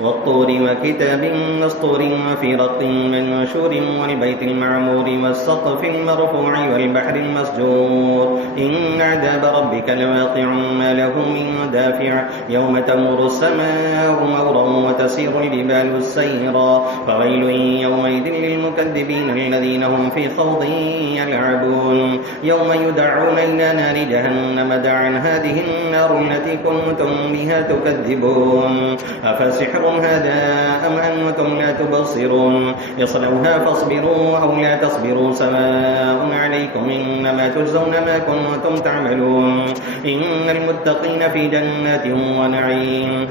والطور وكتاب مسطور وفي رق منشور والبيت المعمور والسقف المرفوع والبحر المسجور إن عذاب ربك لواقع ما له من دافع يوم تمر السماء مورا وتسير الجبال سيرا فويل يومئذ للمكذبين الذين هم في خوض يلعبون يوم يدعون إلى نار جهنم دعا هذه النار التي كنتم بها تكذبون أفسحر هذا أم أنتم لا تبصرون يصلوها فاصبروا أو لا تصبروا سواء عليكم إنما تجزون ما كنتم تعملون إن المتقين في جنات ونعيم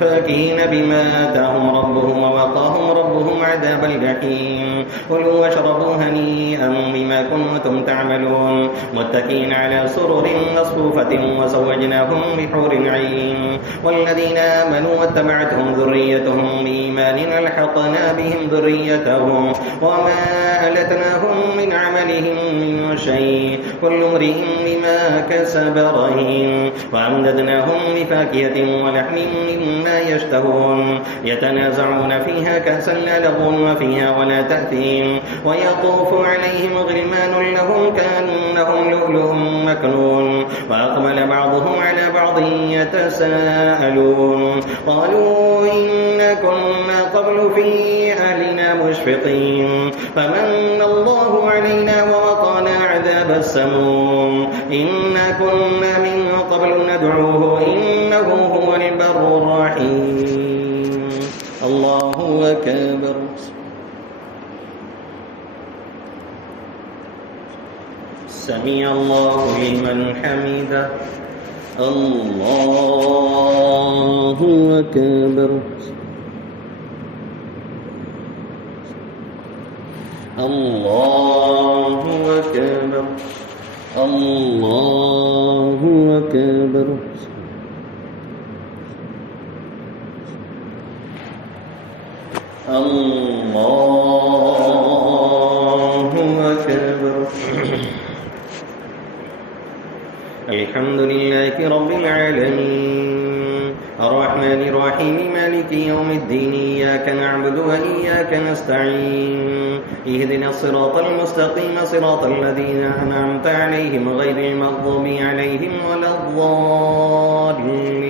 فاكهين بما آتاهم ربهم ووقاهم ربهم عذاب الجحيم كلوا واشربوا هنيئا بما كنتم تعملون متكئين على سرر مصفوفة وزوجناهم بحور عين والذين آمنوا واتبعتهم ذريتهم بإيمان ألحقنا بهم ذريتهم وما ألتناهم من عملهم من شيء كل امرئ بما كسب رهين وأمددناهم بفاكهة ولحم مما يشتهون يتنازعون فيها كأسا لا لغو وفيها ولا تأثيم ويطوف عليهم غلمان لهم كأنهم لؤلؤ مكنون وأقبل بعضهم على بعض يتساءلون قالوا إنا كنا قبل في أهلنا مشفقين فمن الله علينا ووقانا عذاب السموم إنا كنا من قبل ندعوه إنه هو البر الرحيم الله أكبر سمع الله لمن حمده الله أكبر الله أكبر الله أكبر الله أكبر الحمد لله رب العالمين الرحمن الرحيم مالك يوم الدين إياك نعبد وإياك نستعين اهدنا الصراط المستقيم صراط الذين أنعمت عليهم غير المغضوب عليهم ولا الضالين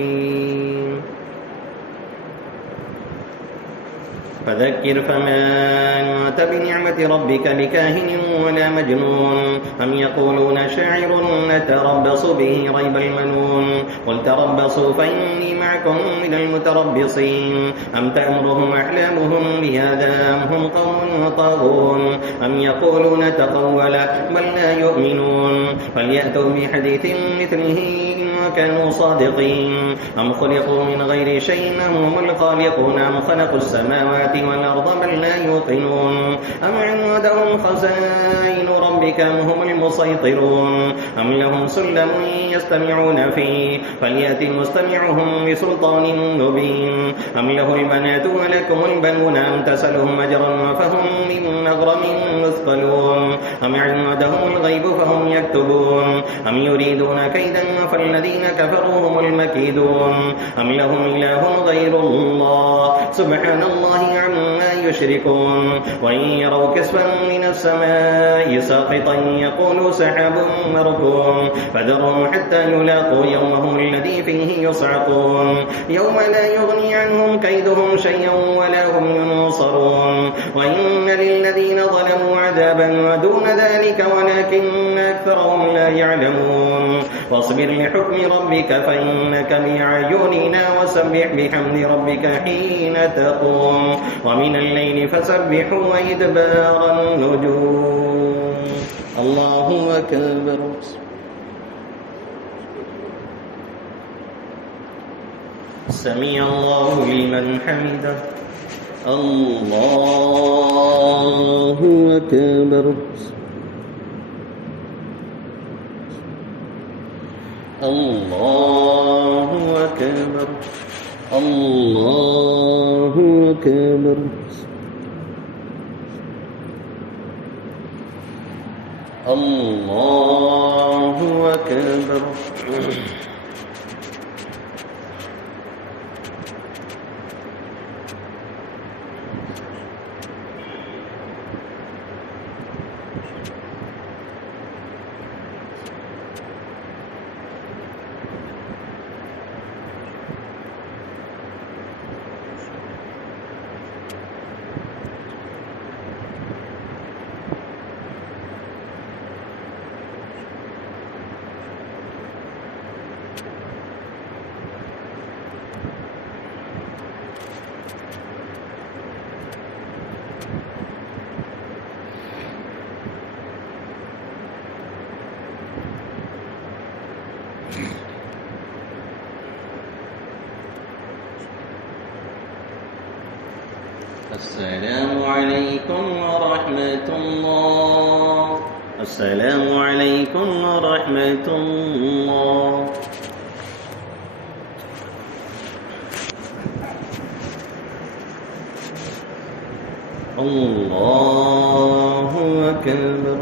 فذكر فما أنت بنعمة ربك بكاهن ولا مجنون أم يقولون شاعر نتربص به ريب المنون قل تربصوا فإني معكم من المتربصين أم تأمرهم أحلامهم بهذا أم هم قوم طاغون أم يقولون تقوله بل لا يؤمنون فليأتوا بحديث مثله إن كانوا صادقين أم خلقوا من غير شيء أم هم الخالقون أم خلقوا السماوات والأرض بل لا يوقنون أم عندهم خزائن ربك أم هم المسيطرون أم لهم سلم يستمعون فيه فليأت مستمعهم بسلطان مبين أم له البنات ولكم البنون أم تسألهم أجرا فهم من مغرم مثقلون أم عندهم الغيب فهم يكتبون أم يريدون كيدا فالذين كفروا هم المكيدون أم لهم إله غير الله سبحان الله عما يشركون وإن يروا كسفا من السماء ساقطا يقولوا سحاب مركوم فذرهم حتى يلاقوا يومهم الذي فيه يصعقون يوم لا يغني عنهم كيدهم شيئا ولا هم ينصرون وإن للذين ظلموا عذابا دون ذلك ولكن أكثرهم لا يعلمون واصبر لحكم ربك فإنك بأعيننا وسبح بحمد ربك حين تقوم ومن الليل فسبح وإدبار النجوم الله أكبر سمع الله لمن حمده الله أكبر الله أكبر الله أكبر الله أكبر السلام عليكم ورحمة الله. السلام عليكم ورحمة الله. الله أكبر.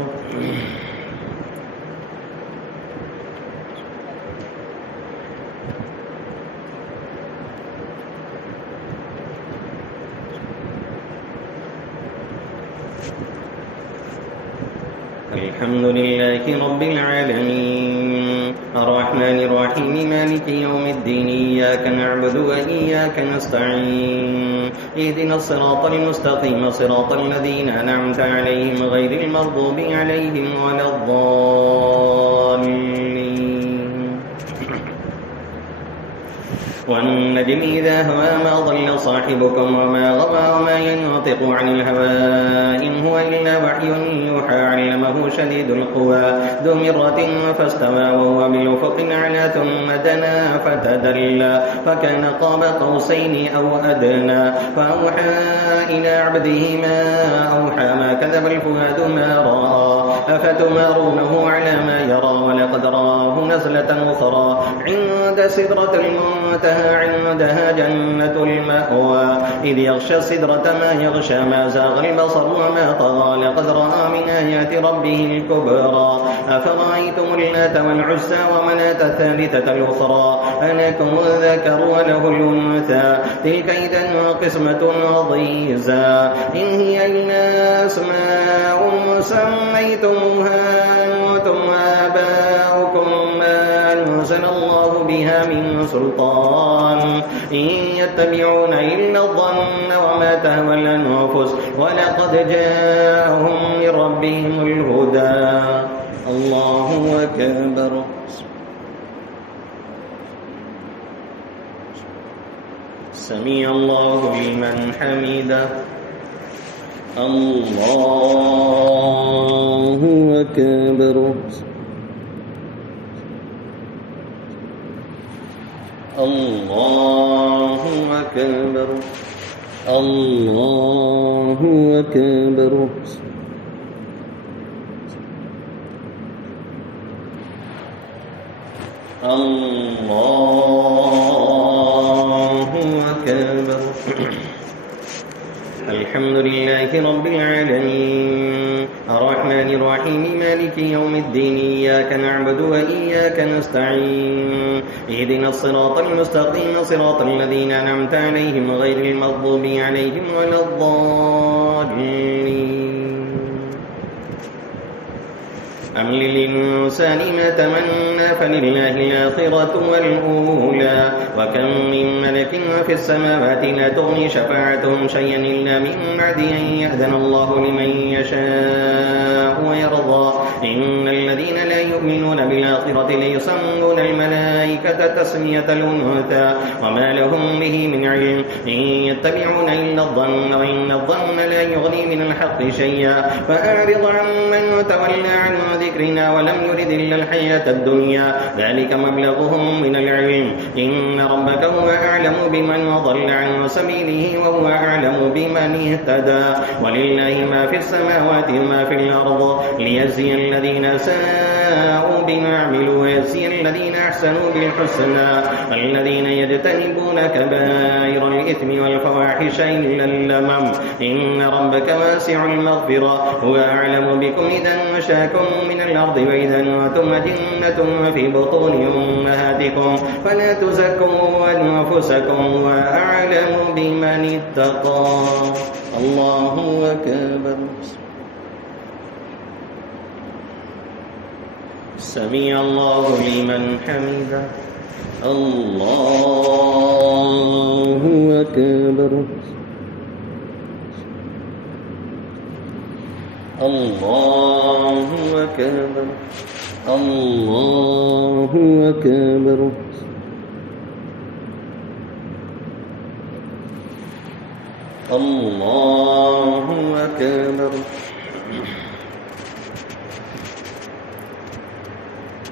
الحمد لله رب العالمين الرحمن الرحيم مالك يوم الدين إياك نعبد وإياك نستعين اهدنا الصراط المستقيم صراط الذين أنعمت عليهم غير المغضوب عليهم ولا الضالين. والنجم إذا هوى ما ضل صاحبكم وما غوى وما ينطق عن الهوى إن هو إلا وحي يوحى علمه شديد القوى ذو مرة فاستوى وهو بالأفق الأعلى ثم دنا فتدلى فكان قاب قوسين أو أدنى فأوحى إلى عبده ما أوحى ما كذب الفؤاد ما رأى أفتمارونه على ما يرى ولقد رآه نزلة أخرى عند سدرة المنتهى عندها جنة المأوى إذ يغشى السدرة ما يغشى ما زاغ البصر وما طغى لقد رأى من آيات ربه الكبرى أفرأيتم اللات والعزى ومناة الثالثة الأخرى ألكم الذكر وله الأنثى تلك إذا قسمة ضيزى إن هي إلا أسماء سميتموها أنتم وآباؤكم ما أنزل الله بها من سلطان إن يتبعون إلا الظن وما تهوى الأنفس ولقد جاءهم من ربهم الهدى. الله أكبر. سمع الله لمن حمده. الله أكبر. الله أكبر. الله أكبر. الله أكبر. الحمد لله رب العالمين الرحمن الرحيم مالك يوم الدين إياك نعبد وإياك نستعين اهدنا الصراط المستقيم صراط الذين أنعمت عليهم غير المغضوب عليهم ولا الضالين. أم للإنسان ما تمنى فلله الآخرة والأولى وكم من ملك في السماوات لا تغني شفاعتهم شيئا إلا من بعد أن يأذن الله لمن يشاء ويرضى إن الذين لا يؤمنون بالآخرة ليسمون الملائكة تسمية الأنثى وما لهم به من علم إن يتبعون إلا الظن وإن الظن لا يغني من الحق شيئا فأعرض عمن تولى عن ذكرنا ولم يرد إلا الحياة الدنيا ذلك مبلغهم من العلم إن ربك هو أعلم بمن ضل عن سبيله وهو أعلم بمن اهتدى ولله ما في السماوات وما في الأرض ليجزي الذين ساءوا بما عملوا ويجزي الذين أحسنوا بالحسنى الذين يجتنبون كبائر الإثم والفواحش إلا اللمم إن ربك واسع المغفرة هو أعلم بكم إذا أنشاكم من الأرض وإذا أنتم جنة في بطون أمهاتكم فلا تزكوا أنفسكم وأعلم بمن اتقى. الله أكبر. سمع الله لمن حمده. الله أكبر. الله أكبر. الله أكبر. الله أكبر.